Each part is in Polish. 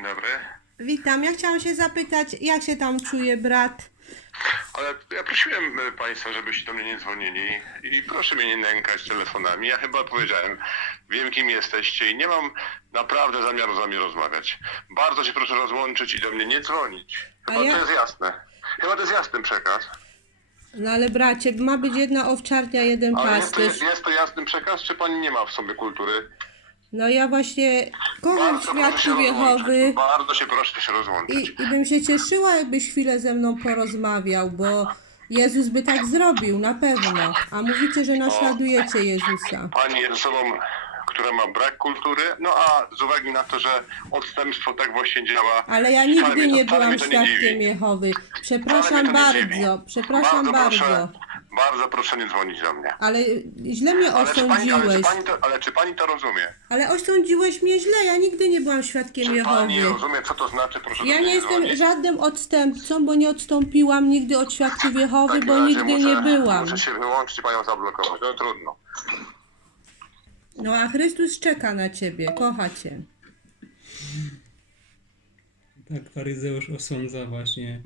Dzień dobry. Witam, ja chciałam się zapytać, jak się tam czuje brat? Ale ja prosiłem e, Państwa, żebyście do mnie nie dzwonili i proszę mnie nie nękać telefonami. Ja chyba powiedziałem, wiem kim jesteście i nie mam naprawdę zamiaru z Wami rozmawiać. Bardzo się proszę rozłączyć i do mnie nie dzwonić. Chyba ja- to jest jasne. Chyba to jest jasny przekaz. No ale bracie, ma być jedna owczarnia, jeden Ale jest to, pasterz. jest to jasny przekaz, czy Pani nie ma w sobie kultury? No ja właśnie kocham Bardzo świadków Jehowy. Bardzo się proszę się rozłączyć. i, i bym się cieszyła, jakbyś chwilę ze mną porozmawiał, bo Jezus by tak zrobił, na pewno. A mówicie, że naśladujecie Jezusa. Pani jest osobą, która ma brak kultury, no a z uwagi na to, że odstępstwo tak właśnie działa. Ale ja nigdy nie byłam świadkiem. Jehowy. Przepraszam bardzo, przepraszam bardzo. Proszę, bardzo proszę nie dzwonić do mnie. Ale źle mnie Ale czy, pani, ale, czy osądziłeś. pani to, ale czy pani to rozumie? Ale osądziłeś mnie źle, ja nigdy nie byłam świadkiem Czy pani Jehowy. rozumie, co to znaczy? Proszę Ja nie jestem dzwonić. żadnym odstępcą, bo nie odstąpiłam nigdy od świadków W Jehowy, takim bo razie nigdy muszę, nie byłam. Muszę się wyłączyć i panią zablokować. No trudno. No a Chrystus czeka na ciebie, kocha cię. Tak, faryzeusz osądza właśnie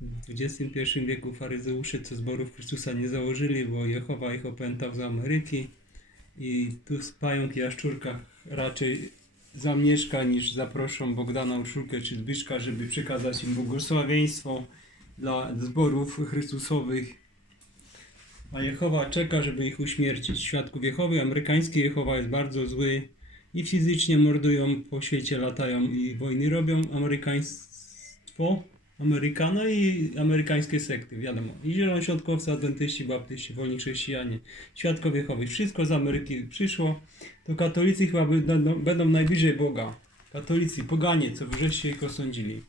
w XXI wieku faryzeusze, co zborów Chrystusa nie założyli, bo Jehowa ich opętał z Ameryki i tu z pająk i jaszczurka raczej zamieszka niż zaproszą Bogdana Urszulkę czy Zbyszka, żeby przekazać im błogosławieństwo dla zborów Chrystusowych. A Jehowa czeka, żeby ich uśmiercić. Świadków Jehowy, amerykański Jehowa jest bardzo zły i fizycznie mordują, po świecie latają i wojny robią. Amerykaństwo, Amerykano i amerykańskie sekty, wiadomo. I zielonoświątkowcy, adwentyści, baptyści, wolni chrześcijanie, świadkowie Jehowy. Wszystko z Ameryki przyszło. To katolicy chyba będą, będą najbliżej Boga. Katolicy, poganie, co żeście ich osądzili.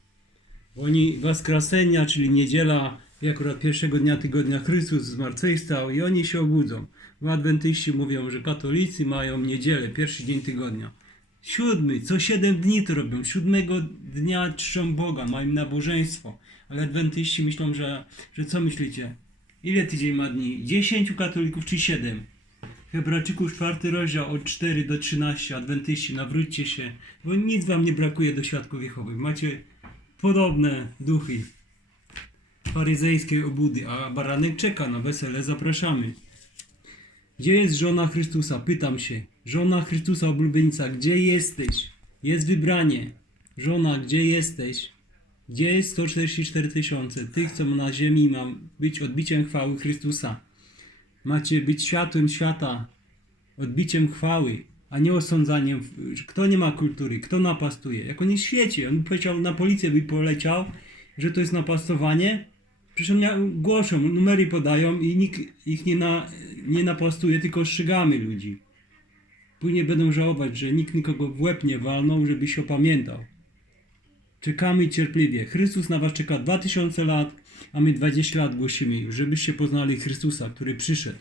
Oni Waskrasenia, czyli niedziela, i akurat pierwszego dnia tygodnia Chrystus zmartwychwstał i oni się obudzą. Bo adwentyści mówią, że katolicy mają niedzielę, pierwszy dzień tygodnia. Siódmy, co siedem dni to robią. Siódmego dnia czczą Boga, mają nabożeństwo. Ale adwentyści myślą, że, że co myślicie? Ile tydzień ma dni? Dziesięciu katolików czy siedem? Hebrajczyków czwarty rozdział od 4 do 13. Adwentyści, nawróćcie się, bo nic wam nie brakuje do świadków Jehowy. Macie podobne duchy faryzejskiej obudy, a baranek czeka na wesele, zapraszamy. Gdzie jest żona Chrystusa? Pytam się. Żona Chrystusa oblubieńca, gdzie jesteś? Jest wybranie. Żona, gdzie jesteś? Gdzie jest 144 tysiące? Tych, co na ziemi mam być odbiciem chwały Chrystusa. Macie być światłem świata, odbiciem chwały, a nie osądzaniem. Kto nie ma kultury, kto napastuje? Jak on świecie, on powiedział, na policję by poleciał, że to jest napastowanie. Przecież oni głoszą, numery podają i nikt ich nie, na, nie napastuje, tylko ostrzegamy ludzi. Później będą żałować, że nikt nikogo w łeb nie walnął, żeby się opamiętał. Czekamy cierpliwie. Chrystus na was czeka 2000 lat, a my 20 lat głosimy żebyście poznali Chrystusa, który przyszedł.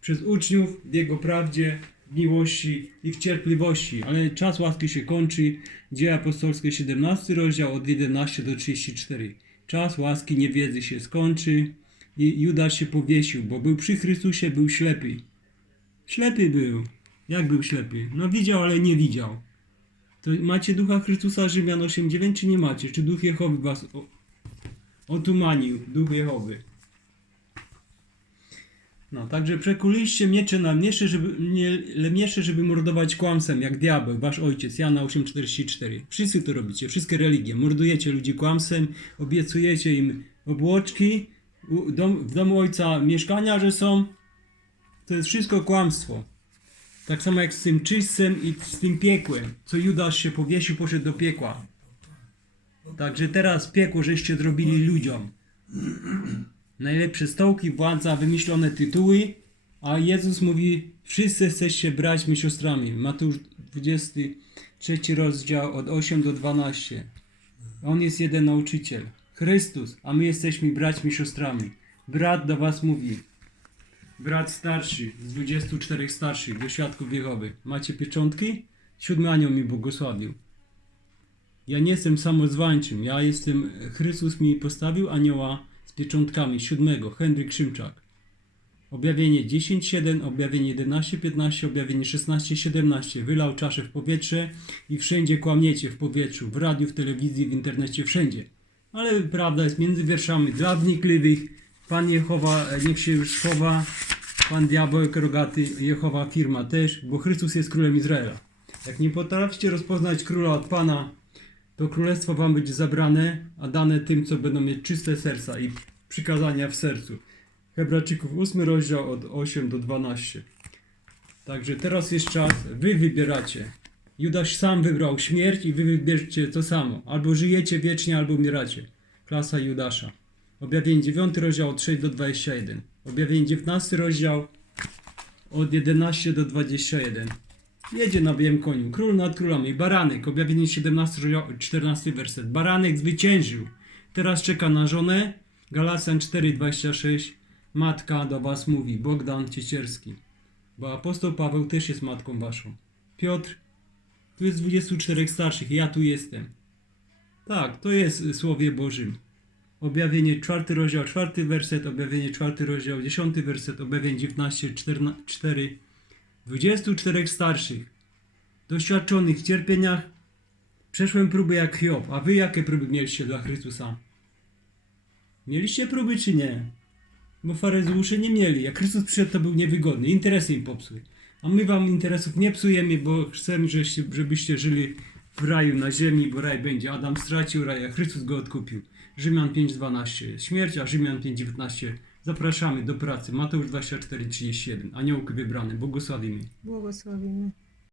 Przez uczniów w Jego prawdzie, w miłości i w cierpliwości. Ale czas łaski się kończy. Dzieje apostolskie 17 rozdział od 11 do 34. Czas łaski niewiedzy się skończy i Judasz się powiesił, bo był przy Chrystusie, był ślepy. Ślepy był. Jak był ślepy? No widział, ale nie widział. To macie ducha Chrystusa Rzymian 8.9 czy nie macie? Czy duch Jehowy was otumanił? Duch Jehowy. No, także przekuliście miecze na miecze, żeby, nie, żeby mordować kłamstwem, jak diabeł, wasz ojciec, Jana 8,44. Wszyscy to robicie, wszystkie religie. Mordujecie ludzi kłamstwem, obiecujecie im obłoczki, dom, w domu ojca mieszkania, że są. To jest wszystko kłamstwo. Tak samo jak z tym czystcem i z tym piekłem, co Judasz się powiesił, poszedł do piekła. Także teraz piekło żeście zrobili ludziom. Najlepsze stołki, władza, wymyślone tytuły, a Jezus mówi, wszyscy jesteście braćmi, siostrami. Mateusz 23 rozdział od 8 do 12. On jest jeden nauczyciel, Chrystus, a my jesteśmy braćmi, siostrami. Brat do was mówi, brat starszy, z 24 starszych, do świadków Jehowy. Macie pieczątki? Siódmy anioł mi błogosławił. Ja nie jestem samozwańczym, ja jestem, Chrystus mi postawił anioła z pieczątkami, siódmego, Henryk Szymczak. Objawienie 10.7, objawienie 11.15, objawienie 16.17. Wylał czaszę w powietrze i wszędzie kłamiecie w powietrzu, w radiu, w telewizji, w internecie, wszędzie. Ale prawda jest między wierszami dla wnikliwych. Pan Jehowa e, niech się już schowa. Pan diabeł rogaty, Jehowa firma też, bo Chrystus jest królem Izraela. Jak nie potraficie rozpoznać króla od Pana, to królestwo wam będzie zabrane, a dane tym, co będą mieć czyste serca i przykazania w sercu. Hebrajczyków 8 rozdział od 8 do 12. Także teraz jest czas, wy wybieracie. Judasz sam wybrał śmierć i wy wybierzcie to samo. Albo żyjecie wiecznie, albo umieracie. Klasa Judasza. Objawienie 9 rozdział od 6 do 21. Objawienie 19 rozdział od 11 do 21. Jedzie na białym koniu. Król nad królami. Baranek. Objawienie 17 rozdział 14 werset. Baranek zwyciężył. Teraz czeka na żonę. Galacjan 4,26. Matka do was mówi. Bogdan Ciecierski. Bo apostoł Paweł też jest matką waszą. Piotr. Tu jest 24 starszych. Ja tu jestem. Tak, to jest Słowie Bożym. Objawienie 4 rozdział, 4 werset, objawienie 4 rozdział, 10 werset, objawienie 19, 4, 24 starszych, doświadczonych w cierpieniach, przeszłem próby jak Hiob, a wy jakie próby mieliście dla Chrystusa? Mieliście próby czy nie? Bo faryzeusze nie mieli, jak Chrystus przyszedł to był niewygodny, interesy im popsuły. A my wam interesów nie psujemy, bo chcemy, żebyście żyli w raju na ziemi, bo raj będzie. Adam stracił raj, a Chrystus go odkupił. Rzymian 5.12 jest śmierć, a Rzymian 5.19 zapraszamy do pracy. Mateusz 24.31 aniołki wybrane, błogosławimy. Błogosławimy.